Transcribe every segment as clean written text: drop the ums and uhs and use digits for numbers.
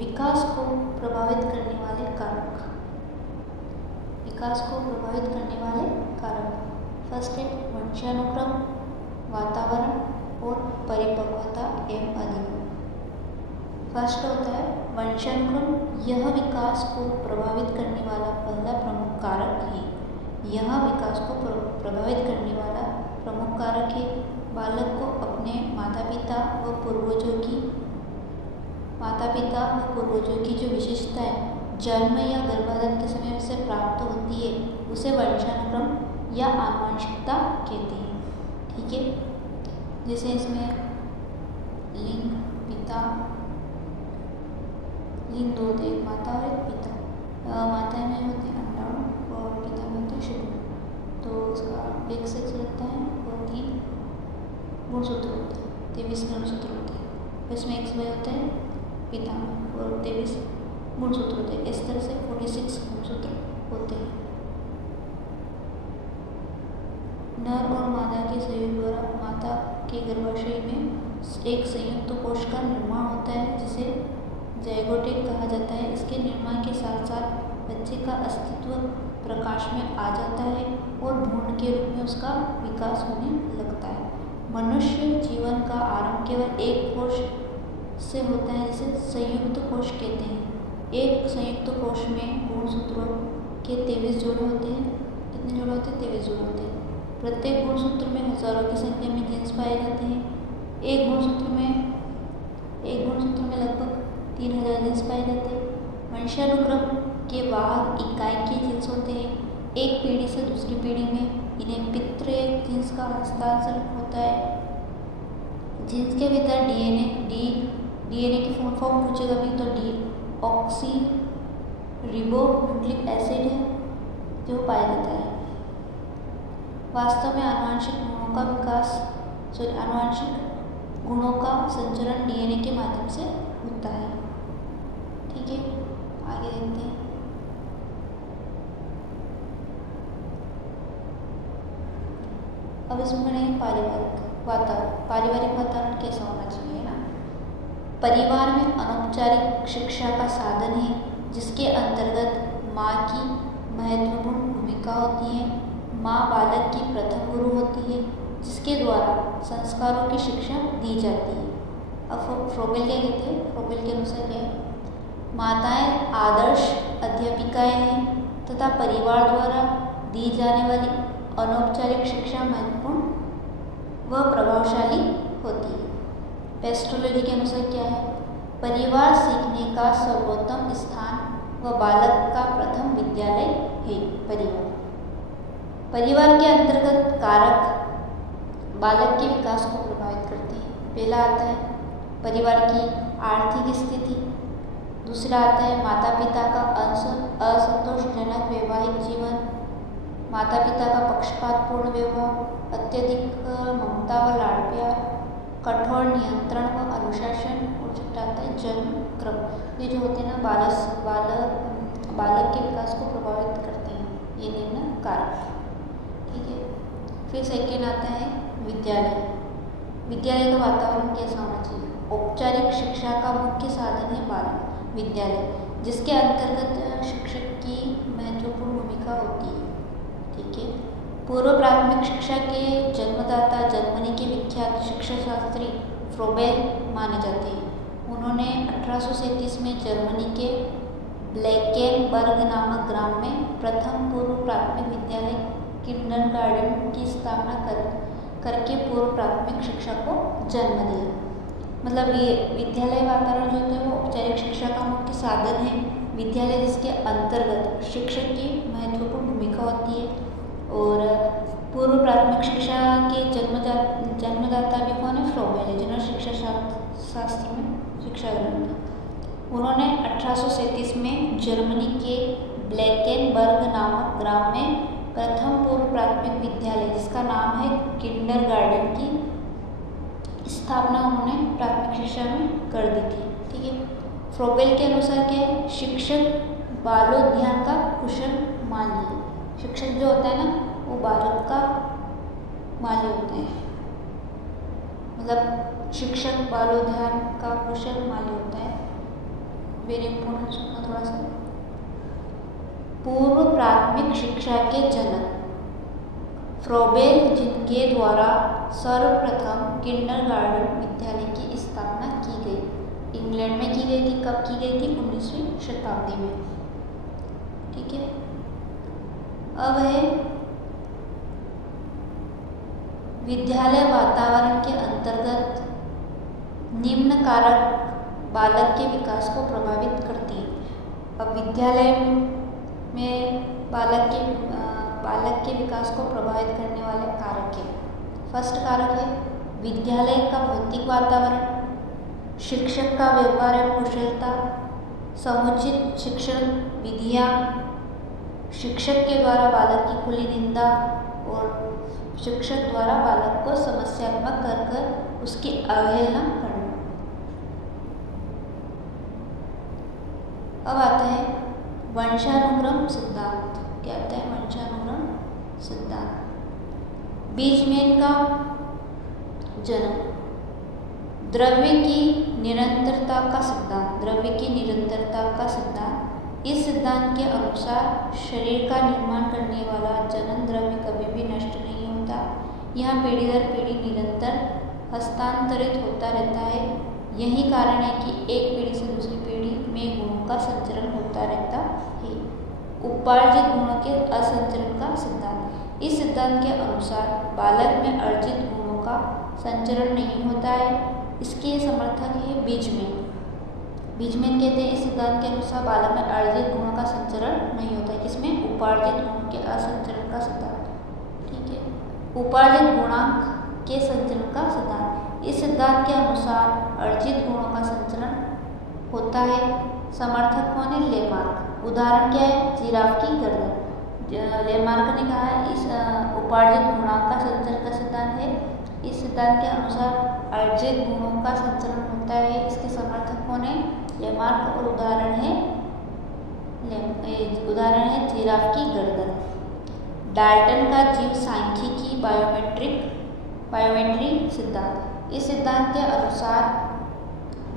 विकास को प्रभावित करने वाले कारक। विकास को प्रभावित करने वाले कारक फर्स्ट है वंशानुक्रम, वातावरण और परिपक्वता एवं अधिगम। फर्स्ट होता है वंशानुक्रम। यह विकास को प्रभावित करने वाला पहला प्रमुख कारक है। यह विकास को प्रभावित करने वाला प्रमुख कारक है। बालक को अपने माता पिता व पूर्वजों की जो विशेषताएं जन्म या गर्भाधान के समय से प्राप्त होती है उसे वंशानुक्रम या आनुवंशिकता कहते हैं। ठीक है, जैसे इसमें लिंग पिता, लिंग दो थे, एक माता और एक पिता। माता में होते हैं अंडाणु और पिता में होते हैं शुक्राणु। तो उसका एक सेक्स रहता है और 3 गुणसूत्र होते हैं, 23 गुणसूत्र होते हैं। इसमें XY होता है पिता में और 23 गुणसूत्र होते हैं। इस तरह से 46 गुणसूत्र होते हैं। नर और मादा के सहयोग द्वारा माता के गर्भाशय में एक संयुक्त कोश का निर्माण होता है जिसे ज़ायगोटे कहा जाता है। इसके निर्माण के साथ साथ बच्चे का अस्तित्व प्रकाश में आ जाता है और भ्रूण के रूप में उसका विकास होने लगता है। मनुष्य जीवन का आरंभ केवल एक कोश से होता है जिसे संयुक्त कोश कहते हैं। एक संयुक्त कोश में गुणसूत्रों के 23 जोड़े होते हैं। कितने जोड़े होते हैं? 23 जोड़े होते हैं। प्रत्येक गुणसूत्र में हजारों की संख्या में जीन्स पाए जाते हैं। एक गुणसूत्र में लगभग 3000 जीन्स पाए जाते हैं। वंशानुक्रम के वाहक इकाई के जीन्स होते हैं। एक पीढ़ी से दूसरी पीढ़ी में इन्हें पितृ जीन्स का हस्तांतरण होता है। जीन्स के भीतर डीएनए की फुल फॉर्म पूछेगा भी तो ऑक्सी रिबोन्यूक्लिक एसिड है जो पाया जाता है। वास्तव में आनुवंशिक गुणों का संचरण डीएनए के माध्यम से होता है। ठीक है, आगे देखते हैं। अब इसमें पढ़ेंगे पारिवारिक वातावरण कैसा होना चाहिए ना। परिवार में अनौपचारिक शिक्षा का साधन है जिसके अंतर्गत माँ की महत्वपूर्ण भूमिका होती है। माँ बालक की प्रथम गुरु होती है जिसके द्वारा संस्कारों की शिक्षा दी जाती है। अब फ्रोबेल क्या कहते हैं? फ्रोबेल के अनुसार क्या है? माताएं आदर्श अध्यापिकाएं हैं तथा परिवार द्वारा दी जाने वाली अनौपचारिक शिक्षा महत्वपूर्ण व प्रभावशाली होती है। पेस्ट्रोलॉजी के अनुसार क्या है? परिवार सीखने का सर्वोत्तम स्थान व बालक का प्रथम विद्यालय है। परिवार के अंतर्गत कारक बालक के विकास को प्रभावित करते हैं। पहला आता है परिवार की आर्थिक स्थिति। दूसरा आता है माता पिता का असंतोषजनक वैवाहिक जीवन, माता पिता का पक्षपातपूर्ण व्यवहार, अत्यधिक ममता व लाड़ प्यार, कठोर नियंत्रण व अनुशासन। और छठा आता है जन्म क्रम। ये जो होते हैं ना बालक के विकास को प्रभावित करते हैं ये निम्न कारक। ठीक है, फिर सेकेंड आता है विद्यालय। विद्यालय का वातावरण कैसा होना चाहिए? औपचारिक शिक्षा का मुख्य साधन है बालक विद्यालय जिसके अंतर्गत शिक्षक की महत्वपूर्ण भूमिका होती है। ठीक है, पूर्व प्राथमिक शिक्षा के जन्मदाता जर्मनी के विख्यात शिक्षा शास्त्री फ्रोबेल माने जाते हैं। उन्होंने 1837 में जर्मनी के ब्लैकेनबर्ग नामक ग्राम में प्रथम पूर्व प्राथमिक विद्यालय किंडरगार्टन की स्थापना करके पूर्व प्राथमिक शिक्षा को जन्म दिया। मतलब ये विद्यालय वातावरण जो होता है वो औपचारिक शिक्षा का मुख्य साधन है। विद्यालय जिसके अंतर्गत शिक्षक की महत्वपूर्ण भूमिका होती है। और पूर्व प्राथमिक शिक्षा के जन्मदाता भी कौन है? फ्रोबेल है जिन्होंने शिक्षा शास्त्र में शिक्षा ग्रहण की। उन्होंने 1837 में जर्मनी के ब्लैकेनबर्ग नामक ग्राम में प्रथम पूर्व प्राथमिक विद्यालय जिसका नाम है किंडरगार्टन की स्थापना उन्होंने प्राथमिक शिक्षा में कर दी थी। ठीक है, फ्रोबेल के अनुसार क्या है? शिक्षक बालोद्यान का कुशल माली है। शिक्षक जो होता है ना वो बालक का माली होते हैं। मतलब शिक्षक बालोद्यान का कुशल माली होता है। वेरी इंपॉर्टेंट सुनना थोड़ा सा। पूर्व प्राथमिक शिक्षा के जनक फ्रोबेल, जिनके द्वारा सर्वप्रथम किंडरगार्टन विद्यालय की स्थापना की गई, इंग्लैंड में की गई थी। कब की गई थी? 19वीं शताब्दी में। ठीक है, अब है विद्यालय वातावरण के अंतर्गत निम्न कारक बालक के विकास को प्रभावित करती है। अब विद्यालय में बालक के विकास को प्रभावित करने वाले कारक है। फर्स्ट कारक है विद्यालय का भौतिक वातावरण, शिक्षक का व्यवहार एवं कुशलता, समुचित शिक्षण विधियाँ, शिक्षक के द्वारा बालक की खुली निंदा और शिक्षक द्वारा बालक को समस्यात्मक कर उसकी अवहेलना करना। अब आता है वंशानुक्रम सिद्धांत। क्या आता है? वंशानुक्रम सिद्धांत। बीजमैन का जन्म, द्रव्य की निरंतरता का सिद्धांत। द्रव्य की निरंतरता का सिद्धांत। इस सिद्धांत के अनुसार शरीर का निर्माण करने वाला जनन द्रव्य कभी भी नष्ट नहीं होता। यह पीढ़ी दर पीढ़ी निरंतर हस्तांतरित होता रहता है। यही कारण है कि एक पीढ़ी से दूसरी पीढ़ी में गुणों का संचरण होता रहता है। उपार्जित गुणों के असंचरण का सिद्धांत। इस सिद्धांत के अनुसार बालक में अर्जित गुणों का संचरण नहीं होता है। इसके समर्थक है बीजमैन। बीजमैन कहते हैं इस सिद्धांत के अनुसार बालक में अर्जित गुणों का संचरण नहीं होता है। किसमें? उपार्जित गुणों के असंचरण का सिद्धांत। ठीक है, उपार्जित गुणांक के संचरण का सिद्धांत। इस सिद्धांत के अनुसार अर्जित गुणों का संचरण होता है। समर्थक कौन है? लेमार्क। उदाहरण क्या है? जिराफ की गर्दन। लेमार्क ने कहा है इस उपार्जित गुणांक का संचरण का सिद्धांत है। इस सिद्धांत के अनुसार अर्जित गुणों का संचरण होता है। इसके समर्थक कौन है? लेमार्क। और उदाहरण है जिराफ की गर्दन। डाल्टन का जीव सांख्यिकी बायोमेट्री सिद्धांत। इस सिद्धांत के अनुसार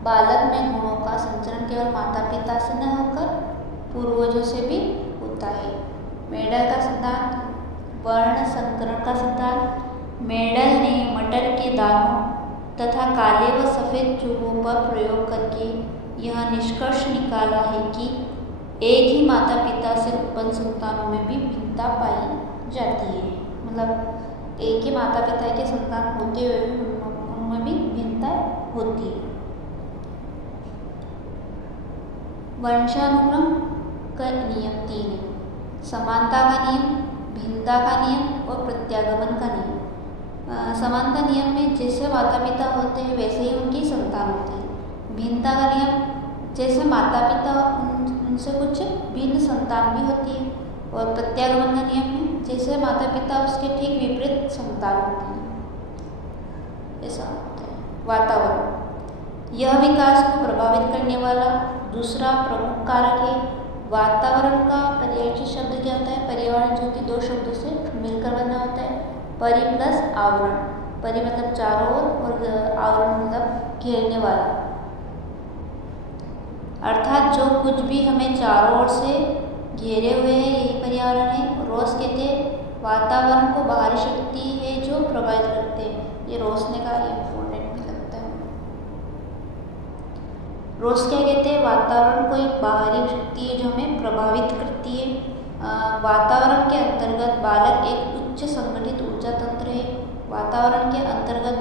बालक में गुणों का संचरण केवल माता पिता से न होकर पूर्वजों से भी होता है। मेंडल का सिद्धांत, वर्ण संकरण का सिद्धांत। मेंडल ने मटर के दानों तथा काले व सफ़ेद चूहों पर प्रयोग करके यह निष्कर्ष निकाला है कि एक ही माता पिता से उत्पन्न संतानों में भी भिन्नता पाई जाती है। मतलब एक ही माता पिता के संतान होते हुए उनमें भी भिन्नता होती है। वंशानुक्रम का नियम 3 है। समानता का नियम, भिन्नता का नियम और प्रत्यागमन का नियम। समानता नियम में जैसे माता पिता होते हैं वैसे ही उनकी संतान होती है। भिन्नता का नियम, जैसे माता पिता उनसे कुछ भिन्न संतान भी होती है। और प्रत्यागमन का नियम है जैसे माता पिता उसके ठीक विपरीत संतान होती है। ऐसा होता है। वातावरण, यह विकास को प्रभावित करने वाला दूसरा प्रमुख कारक है। वातावरण का पर्यायवाची शब्द क्या होता है? पर्यावरण, जो कि दो शब्दों से मिलकर बना होता है। परि प्लस आवरण। परि मतलब चारों ओर और आवरण मतलब घेरने वाला। अर्थात जो कुछ भी हमें चारों ओर से घेरे हुए हैं यही पर्यावरण है। रोस कहते हैं वातावरण को बाहरी शक्ति है जो प्रभावित करते हैं। ये रोस ने कहा, इम्पोर्टेंट भी लगता है। रोस क्या कहते हैं? वातावरण को एक बाहरी शक्ति है जो हमें प्रभावित करती है। वातावरण के अंतर्गत बालक एक उच्च संगठित ऊर्जा तंत्र है। वातावरण के अंतर्गत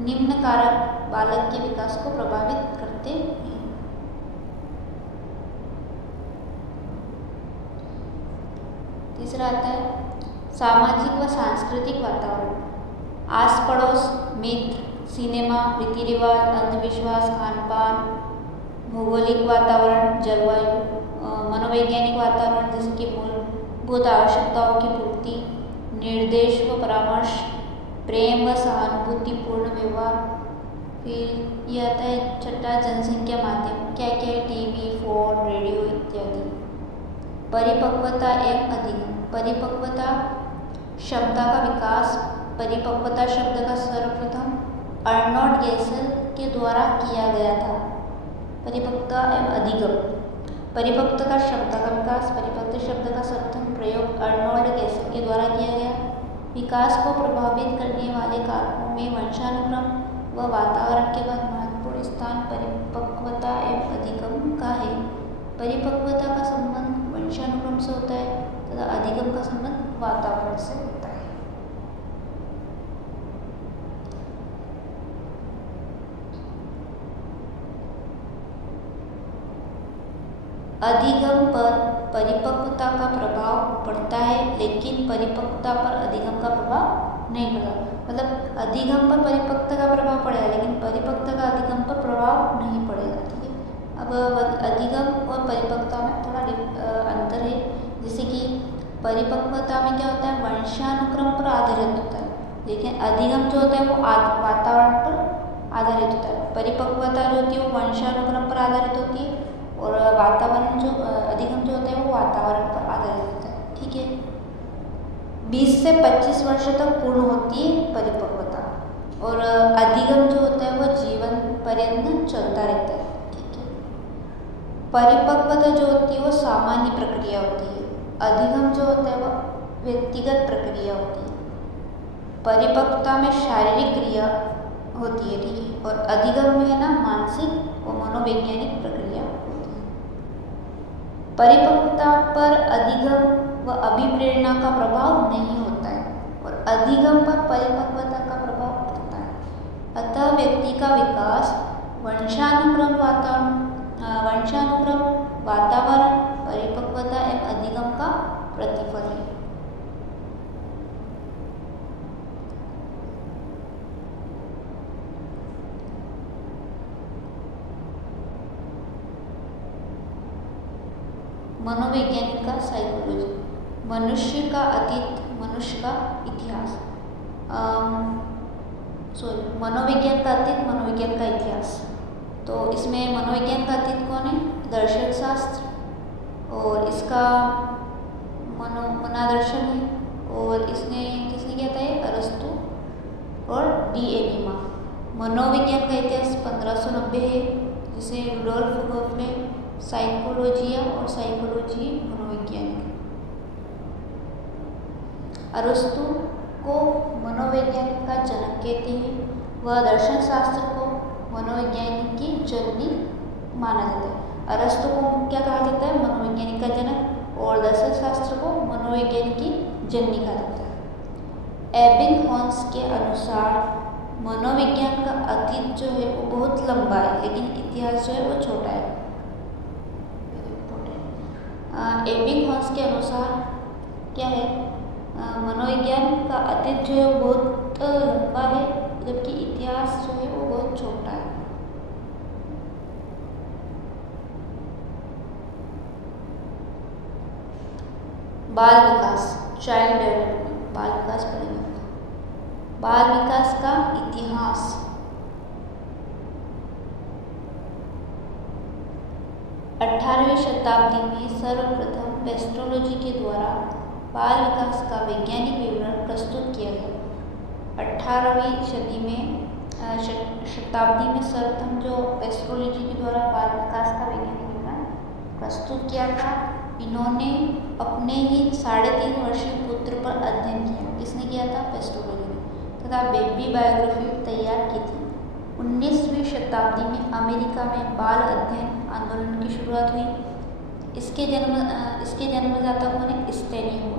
निम्न कारक बालक के विकास को प्रभावित करते हैं। तीसरा आता है सामाजिक व सांस्कृतिक वातावरण। आस पड़ोस, मित्र, सिनेमा, रीति रिवाज, अंधविश्वास, खान पान, भौगोलिक वातावरण, जलवायु, मनोवैज्ञानिक वातावरण जैसे कि मूलभूत आवश्यकताओं की पूर्ति, निर्देश व परामर्श, प्रेम व सहानुभूतिपूर्ण व्यवहार। फिर यह आता है छठा जनसंख्या माध्यम। क्या क्या है? टीवी, फोन, रेडियो इत्यादि। परिपक्वता एवं अधिगम। परिपक्वता क्षमता का विकास। परिपक्वता शब्द का सर्वप्रथम अर्नोल्ड गेसल के द्वारा किया गया था। परिपक्वता एवं अधिगम। परिपक्वता का शब्द का विकास। परिपक्वता शब्द का सर्वप्रथम प्रयोग अर्नोल्ड गैसल के द्वारा किया गया। विकास को प्रभावित करने वाले कारकों में वंशानुक्रम व वातावरण के बाद महत्वपूर्ण स्थान परिपक्वता एवं अधिगम का है। परिपक्वता का संबंध वंशानुक्रम से होता है तथा अधिगम का संबंध वातावरण से होता है। अधिगम पर परिपक्वता का प्रभाव पड़ता है, लेकिन परिपक्वता पर अधिगम का प्रभाव नहीं पड़ता। मतलब अधिगम पर परिपक्वता का प्रभाव पड़ेगा, लेकिन परिपक्वता का अधिगम पर प्रभाव नहीं पड़ेगा। ठीक है। अब अधिगम और परिपक्वता में थोड़ा अंतर है। जैसे कि परिपक्वता में क्या होता है, वंशानुक्रम पर आधारित होता है, लेकिन अधिगम जो होता है वो वातावरण पर आधारित होता है। परिपक्वता जो होती है वो वंशानुक्रम पर आधारित होती है और वातावरण जो अधिगम जो होता है वो वातावरण पर आधारित होता है। ठीक है। 20 से 25 वर्ष तक पूर्ण होती है परिपक्वता और अधिगम जो होता है वो जीवन पर्यंत चलता रहता है। ठीक है। परिपक्वता जो होती है वो सामान्य प्रक्रिया होती है, अधिगम जो होता है वो व्यक्तिगत प्रक्रिया होती है। परिपक्वता में शारीरिक क्रिया होती है, ठीक है, और अधिगम में है ना मानसिक और मनोवैज्ञानिक प्रक्रिया होती है। परिपक्वता पर अधिगम व अभिप्रेरणा का प्रभाव नहीं होता है और अधिगम पर परिपक्वता का प्रभाव पड़ता है। अतः व्यक्ति का विकास वंशानुक्रम वातावरण परिपक्वता एवं अधिगम का प्रतिफल है। मनोवैज्ञानिक का साइकोलॉजी। मनुष्य का अतीत, मनुष्य का इतिहास। मनोविज्ञान का अतीत, मनोविज्ञान का इतिहास। तो इसमें मनोविज्ञान का अतीत कौन है, दर्शन शास्त्र, और इसका मनादर्शन है, और इसने किसने किया था, अरस्तु और डी.ए.नीमा। मनोविज्ञान का इतिहास 1590 है, जिसे रुडोल्फ गोफ ने साइकोलॉजिया और साइकोलॉजी मनोविज्ञानिक। अरस्तु को मनोवैज्ञानिक का जनक कहते हैं। वह दर्शन शास्त्र को मनोवैज्ञानिक की जननी माना जाता है। अरस्तु को क्या कहा जाता है, मनोवैज्ञानिक का जनक, और दर्शन शास्त्र को मनोवैज्ञानिक की जननी कहा जाता है। एबिंगहॉस के अनुसार मनोविज्ञान का अतीत जो है वो बहुत लंबा है, लेकिन इतिहास जो है वो छोटा है। एबिंगहॉस के अनुसार क्या है, मनोविज्ञान का अतीत जो है वो बहुत लंबा है, जबकि इतिहास जो है वो बहुत छोटा है। बाल विकास, चाइल्ड डेवलपमेंट, बाल विकास पढ़ेंगे। बाल विकास का इतिहास। अठारहवीं शताब्दी में सर्वप्रथम एस्ट्रोलॉजी के द्वारा बाल विकास का वैज्ञानिक विवरण प्रस्तुत किया गया। 18वीं शताब्दी में सर्वप्रथम जो एस्ट्रोलॉजी के द्वारा बाल विकास का वैज्ञानिक विवरण प्रस्तुत किया था, इन्होंने अपने ही 3.5 वर्षीय पुत्र पर अध्ययन किया। किसने किया था, एस्ट्रोलॉजी ने, तथा बेबी बायोग्राफी तैयार की थी। 19वीं शताब्दी में अमेरिका में बाल अध्ययन आंदोलन की शुरुआत हुई। इसके जन्मदाता कौन है, स्टेनी हॉल।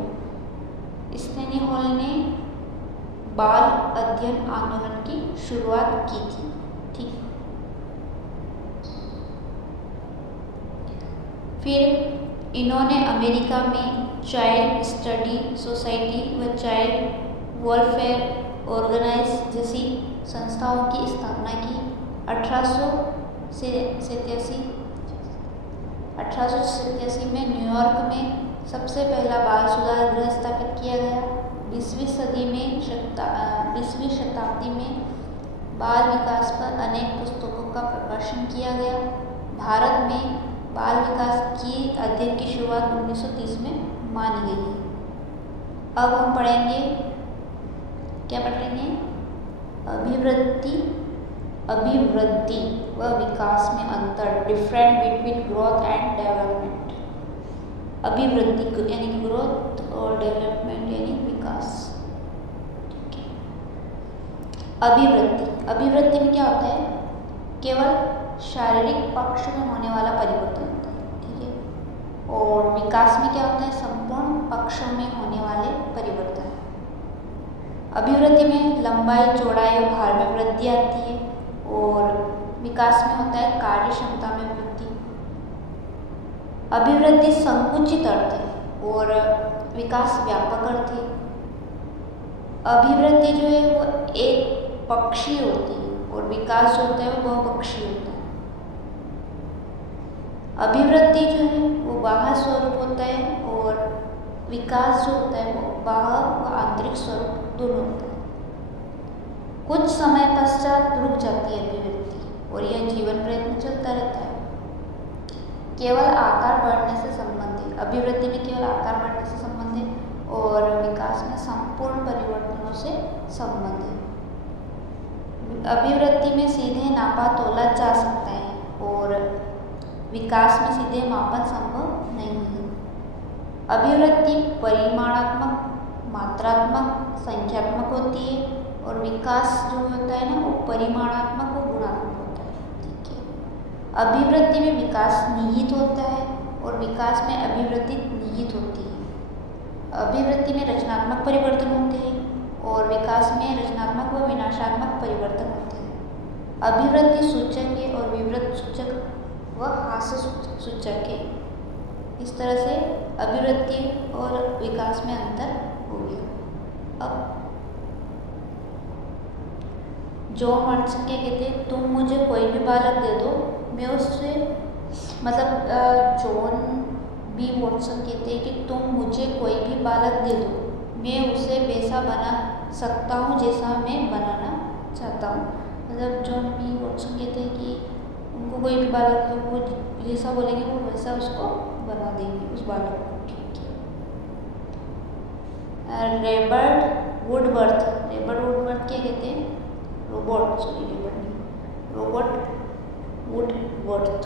स्टेनी हॉल ने बाल अध्ययन आंदोलन की शुरुआत की थी। ठीक। फिर इन्होंने अमेरिका में चाइल्ड स्टडी सोसाइटी व चाइल्ड वेलफेयर ऑर्गेनाइज जैसी संस्थाओं की स्थापना की। 1887 में न्यूयॉर्क में सबसे पहला बाल सुधार गृह स्थापित किया गया। 20वीं शताब्दी में बाल विकास पर अनेक पुस्तकों का प्रकाशन किया गया। भारत में बाल विकास की अध्ययन की शुरुआत 1930 में मानी गई है। अब हम पढ़ेंगे, क्या पढ़ेंगे, अभिवृद्धि अभिवृद्धि व विकास में अंतर, different between growth and development. अभिवृद्धि यानी ग्रोथ और डेवलपमेंट यानी विकास। अभिवृद्धि में क्या होता है? केवल शारीरिक पक्ष में होने वाला परिवर्तन होता है, ठीक है। और विकास में क्या होता है? संपूर्ण पक्षों में होने वाले परिवर्तन। अभिवृद्धि में लंबाई, चौड़ाई और भार में वृद्धि आती है और विकास में होता है कार्य क्षमता में वृद्धि। अभिवृद्धि संकुचित अर्थ है और विकास व्यापक अर्थ है। अभिवृद्धि जो है वो एक पक्षीय होती है और विकास जो होता है वो बहुपक्षीय होता है। अभिवृद्धि जो है वो बाह्य स्वरूप होता है और विकास जो होता है वो बाह्य व आंतरिक स्वरूप दोनों होता है। कुछ समय पश्चात रुक जाती है अभिवृद्धि और यह जीवन प्रयत्न चलता रहता है। केवल आकार बढ़ने से संबंध है। अभिवृद्धि में केवल आकार बढ़ने से संबंध है और विकास में संपूर्ण परिवर्तनों से संबंध है। अभिवृद्धि में सीधे नापा तोला जा सकता है और विकास में सीधे मापन संभव नहीं है। अभिवृद्धि परिमाणात्मक, मात्रात्मक, संख्यात्मक होती है और विकास जो होता है ना वो परिमाणात्मक व गुणात्मक होता है, ठीक है। अभिवृद्धि में विकास निहित होता है और विकास में अभिवृद्धि निहित होती है। अभिवृद्धि में रचनात्मक परिवर्तन होते हैं और विकास में रचनात्मक व विनाशात्मक परिवर्तन होते हैं। अभिवृद्धि सूचक है और विवृद्ध सूचक व हास्य सूचक है। इस तरह से अभिवृद्धि और विकास में अंतर हो गया। अब जॉन वाटसन क्या कहते हैं? तुम मुझे कोई भी बालक दे दो, मैं उससे जॉन बी वाटसन कहते हैं कि तुम मुझे कोई भी बालक दे दो, मैं उसे वैसा बना सकता हूँ जैसा मैं बनाना चाहता हूँ। मतलब जॉन बी वाटसन कहते हैं कि उनको कोई भी बालक है वो जैसा बोलेंगे वो वैसा उसको बना देंगे उस बालक को, ठीक है। रॉबर्ट वुडवर्थ क्या कहते हैं? Robert Woodworth.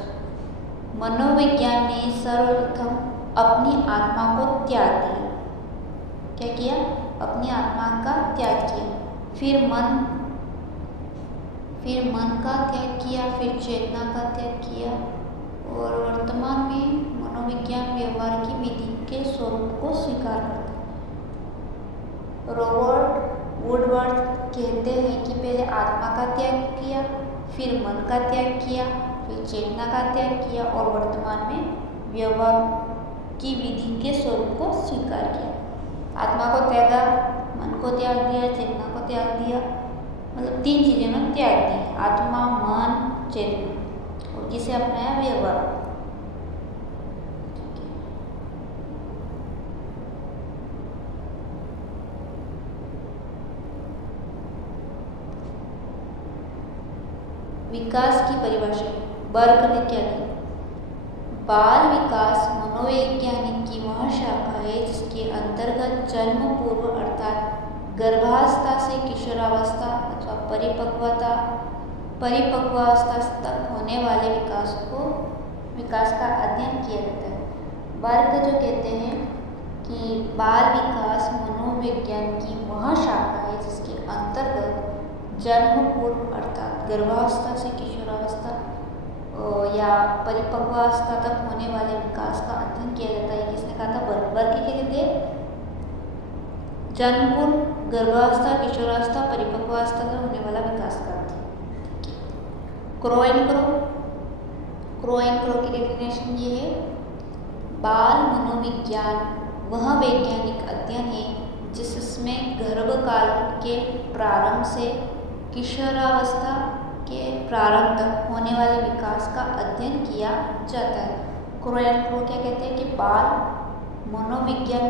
मनोविज्ञान ने सर्वप्रथम अपनी आत्मा को त्याग दिया। क्या किया? अपनी आत्मा का त्याग किया, फिर मन का त्याग किया, फिर चेतना का त्याग किया और वर्तमान में मनोविज्ञान व्यवहार की विधि के स्वरूप को स्वीकार करता है। रॉबर्ट वुडवर्थ कहते हैं कि पहले आत्मा का त्याग किया, फिर मन का त्याग किया, फिर चेतना का त्याग किया और वर्तमान में व्यवहार की विधि के स्वरूप को स्वीकार किया। आत्मा को त्यागा, मन को त्याग दिया, चेतना को त्याग दिया, मतलब 3 चीजें उन्होंने त्याग दी, आत्मा, मन, चेतना, और किसे अपनाया? व्यवहार। विकास की परिभाषा बर्क ने क्या दी? बाल विकास मनोवैज्ञानिक की वह शाखा है जिसके अंतर्गत जन्म पूर्व अर्थात गर्भावस्था से किशोरावस्था अथवा परिपक्वावस्था तक होने वाले विकास का अध्ययन किया जाता है। बर्क जो कहते हैं कि बाल विकास मनोविज्ञान की वह शाखा है जिसके अंतर्गत जन्म पूर्व अर्थात गर्भावस्था से किशोरावस्था या परिपक्वावस्था तक होने वाले विकास का अध्ययन किया जाता है। किसने कहा था? बर्क के कहते हैं जन्म पूर्व, गर्भावस्था, किशोरावस्था, परिपक्वावस्था तक होने वाला विकास का अध्ययन। क्रो एंड क्रो की डेफिनेशन ये है, बाल मनोविज्ञान वह वैज्ञानिक अध्ययन है जिसमें गर्भकाल के प्रारंभ से किशोरावस्था के प्रारंभ तक होने वाले विकास का अध्ययन किया जाता है। क्रो एंड क्रो क्या कहते हैं कि बाल मनोविज्ञान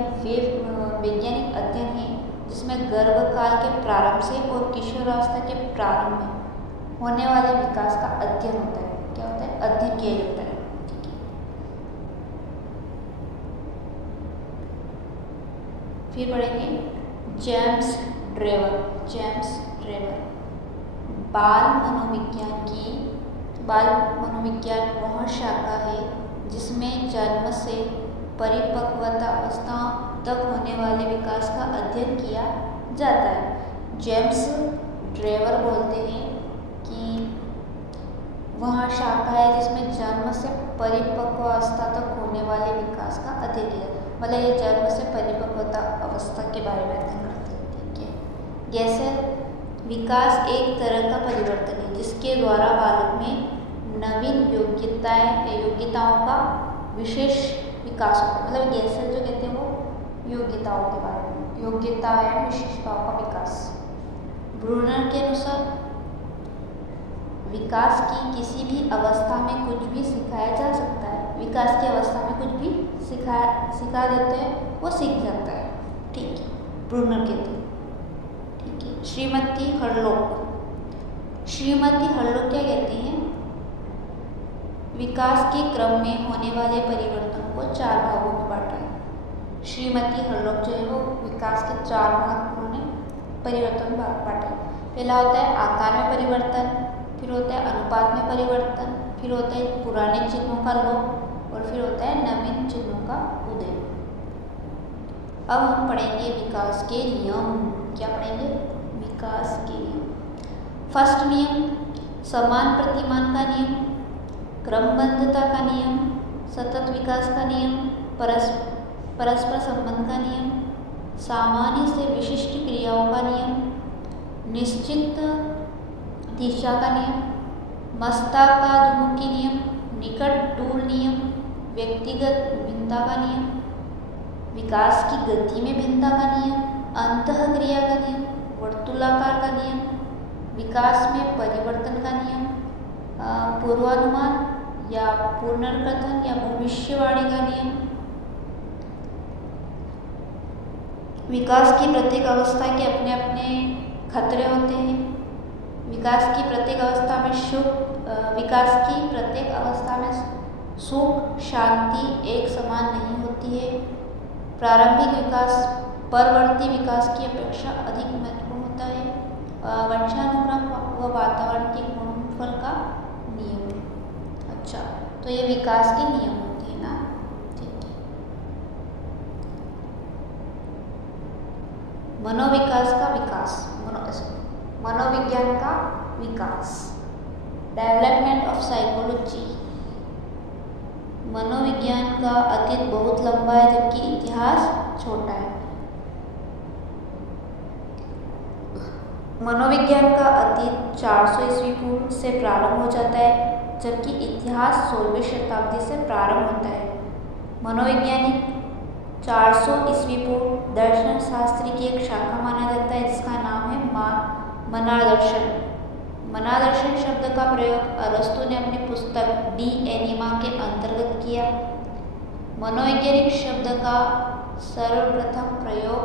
वैज्ञानिक अध्ययन है जिसमें गर्भकाल के प्रारंभ से और किशोरावस्था के प्रारंभ में होने वाले विकास का अध्ययन होता है। क्या होता है? अध्ययन किया जाता है। फिर पढ़ेंगे जेम्स ड्रेवर। बाल मनोविज्ञान वह शाखा है जिसमें जन्म से परिपक्वता अवस्था तक होने वाले विकास का अध्ययन किया जाता है। जेम्स ड्रेवर बोलते हैं कि वह शाखा है जिसमें जन्म से परिपक्व अवस्था तक होने वाले विकास का अध्ययन किया, मतलब ये जन्म से परिपक्वता अवस्था के बारे में अध्ययन करते हैं। ठीक है। गेसेल, विकास एक तरह का परिवर्तन है जिसके द्वारा बालक में नवीन योग्यताओं का विशेष विकास होता है। मतलब गेसेल जो कहते हैं वो योग्यताओं के बारे में, योग्यता या विशेषताओं का विकास। ब्रूनर के अनुसार विकास की किसी भी अवस्था में कुछ भी सिखाया जा सकता है। विकास की अवस्था में कुछ भी सिखा देते हैं, वो सीख जाता है। ठीक है, ब्रूनर कहते हैं। ठीक है। श्रीमती हरलोक क्या कहती हैं? विकास के क्रम में होने वाले परिवर्तन को 4 भागों में बांटा है। श्रीमती हरलोक जो है वो विकास के 4 भाग उन्होंने परिवर्तन बांटा है। पहला होता है आकार में परिवर्तन, फिर होता है अनुपात में परिवर्तन, फिर होता है पुराने चिन्हों का लोप और फिर होता है नवीन चिन्हों का उदय। अब हम पढ़ेंगे विकास के नियम। क्या पढ़ेंगे? विकास के नियम। फर्स्ट नियम समान प्रतिमान का नियम, क्रमबद्धता का नियम, सतत विकास का नियम, परस्पर संबंध का नियम, सामान्य से विशिष्ट क्रियाओं का नियम, निश्चित दिशा का नियम, मस्तकाभिमुखी नियम, निकट दूर नियम, व्यक्तिगत भिन्नता का नियम, विकास की गति में भिन्नता का नियम, अंतःक्रिया का नियम, वर्तुलाकार का नियम, विकास में परिवर्तन का नियम, पूर्वानुमान या पुनर्कथन या भविष्यवाणी का नियम। विकास की प्रत्येक अवस्था के अपने अपने खतरे होते हैं। विकास की प्रत्येक अवस्था में सुख शांति एक समान नहीं होती है। प्रारंभिक विकास परवर्ती विकास की अपेक्षा अधिक महत्वपूर्ण होता है। वंशानुक्रम व वातावरण के गुणनफल का नियम। अच्छा, तो ये विकास के नियम होते हैं ना। ठीक है। मनोविकास का विकास, मनोविज्ञान का विकास, डेवलपमेंट ऑफ साइकोलॉजी। मनोविज्ञान का अतीत बहुत लंबा है जबकि इतिहास छोटा है। मनोविज्ञान का अतीत 400 ईस्वी पूर्व से प्रारंभ हो जाता है जबकि इतिहास 16वीं शताब्दी से प्रारंभ होता है। मनोवैज्ञानिक 400 ईस्वी पूर्व दर्शन शास्त्र की एक शाखा माना जाता है जिसका नाम है मनादर्शन। मनादर्शन शब्द का प्रयोग अरस्तु ने अपनी पुस्तक डी एनिमा के अंतर्गत किया। मनोवैज्ञानिक शब्द का सर्वप्रथम प्रयोग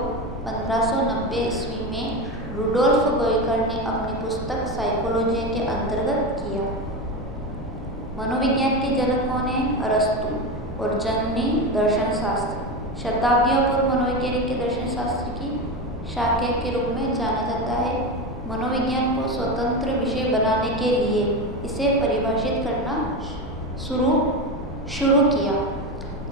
1590 ईस्वी में रुडोल्फ गोयकर ने अपनी पुस्तक साइकोलॉजी के अंतर्गत किया। मनोविज्ञान के जनक कौन है? अरस्तु। और जननी दर्शन शास्त्र। शताब्दियों पूर्व मनोवैज्ञानिक के दर्शन शास्त्र की शाखा के रूप में जाना जाता है। मनोविज्ञान को स्वतंत्र विषय बनाने के लिए इसे परिभाषित करना शुरू किया।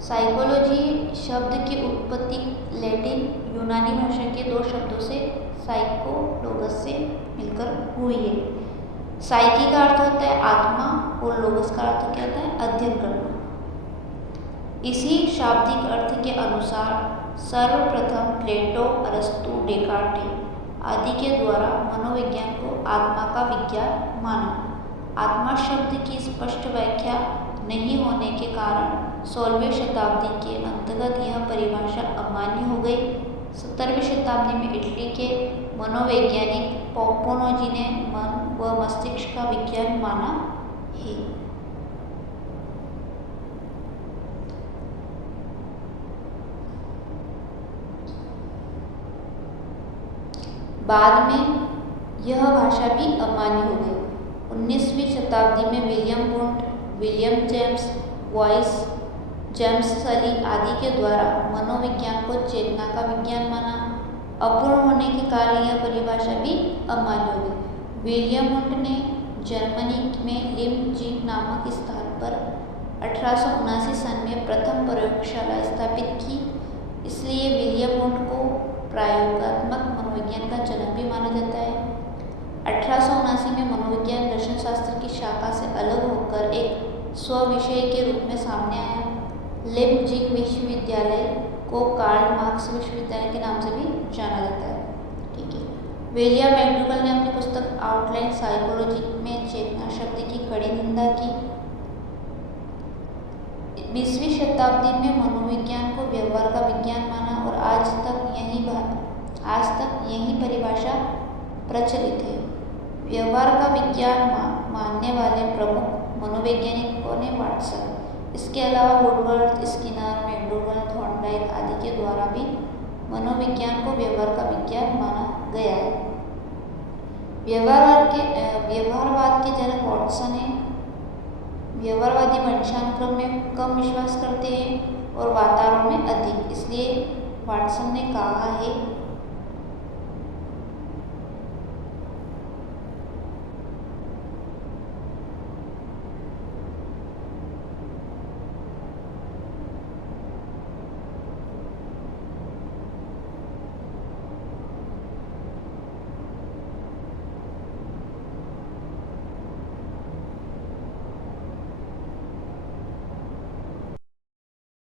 साइकोलॉजी शब्द की उत्पत्ति लैटिन यूनानी भाषा के 2 शब्दों से साइकोलोगस से मिलकर हुई है। साइकी का अर्थ होता है आत्मा और लोगस का अर्थ क्या होता है? अध्ययन करना। इसी शाब्दिक अर्थ के अनुसार सर्वप्रथम प्लेटो, अरस्तु, डेकार्टे आदि के द्वारा मनोविज्ञान को आत्मा का विज्ञान माना। आत्मा शब्द की स्पष्ट व्याख्या नहीं होने के कारण 16वीं शताब्दी के अंतर्गत यह परिभाषा अमान्य हो गई। 17वीं शताब्दी में इटली के मनोवैज्ञानिक पोपोनोजी ने मन व मस्तिष्क का विज्ञान माना है। बाद में यह भाषा भी अमान्य हो गई। 19वीं शताब्दी में William wound, William James voice, James सली आदि के द्वारा मनोविज्ञान को चेतना का विज्ञान माना। अपूर्ण होने के कारण यह परिभाषा भी अमान्य हो गई। विलियम वुंट ने जर्मनी में लीपजिग नामक स्थान पर 1879 सन में प्रथम प्रयोगशाला स्थापित की। इसलिए विलियम वुंट को प्रयोगात्मक मनोविज्ञान का जनक भी माना जाता है। 1879 में मनोविज्ञान दर्शन शास्त्र की शाखा से अलग होकर एक स्वविषय के रूप में सामने आया। लीपजिग विश्वविद्यालय को कार्ल मार्क्स विश्वविद्यालय के नाम से भी जाना जाता है। ठीक है। विलियम मैक्डोगल ने अपनी पुस्तक आउटलाइन साइकोलॉजी में चेतना शब्द की कड़ी निंदा की। 20वीं शताब्दी में मनोविज्ञान को व्यवहार का विज्ञान माना और आज तक यही परिभाषा प्रचलित है। व्यवहार का विज्ञान मानने वाले प्रमुख मनोवैज्ञानिकों ने वाटसन, इसके अलावा वुडवर्थ, स्किनर, मैक्डोगल, थॉर्नडाइक आदि के द्वारा भी मनोविज्ञान को व्यवहार का विज्ञान माना गया है। व्यवहारवाद के जनक वाटसन है। व्यवहारवादी वंशानुक्रम में कम विश्वास करते हैं और वातावरण में अधिक। इसलिए वाटसन ने कहा है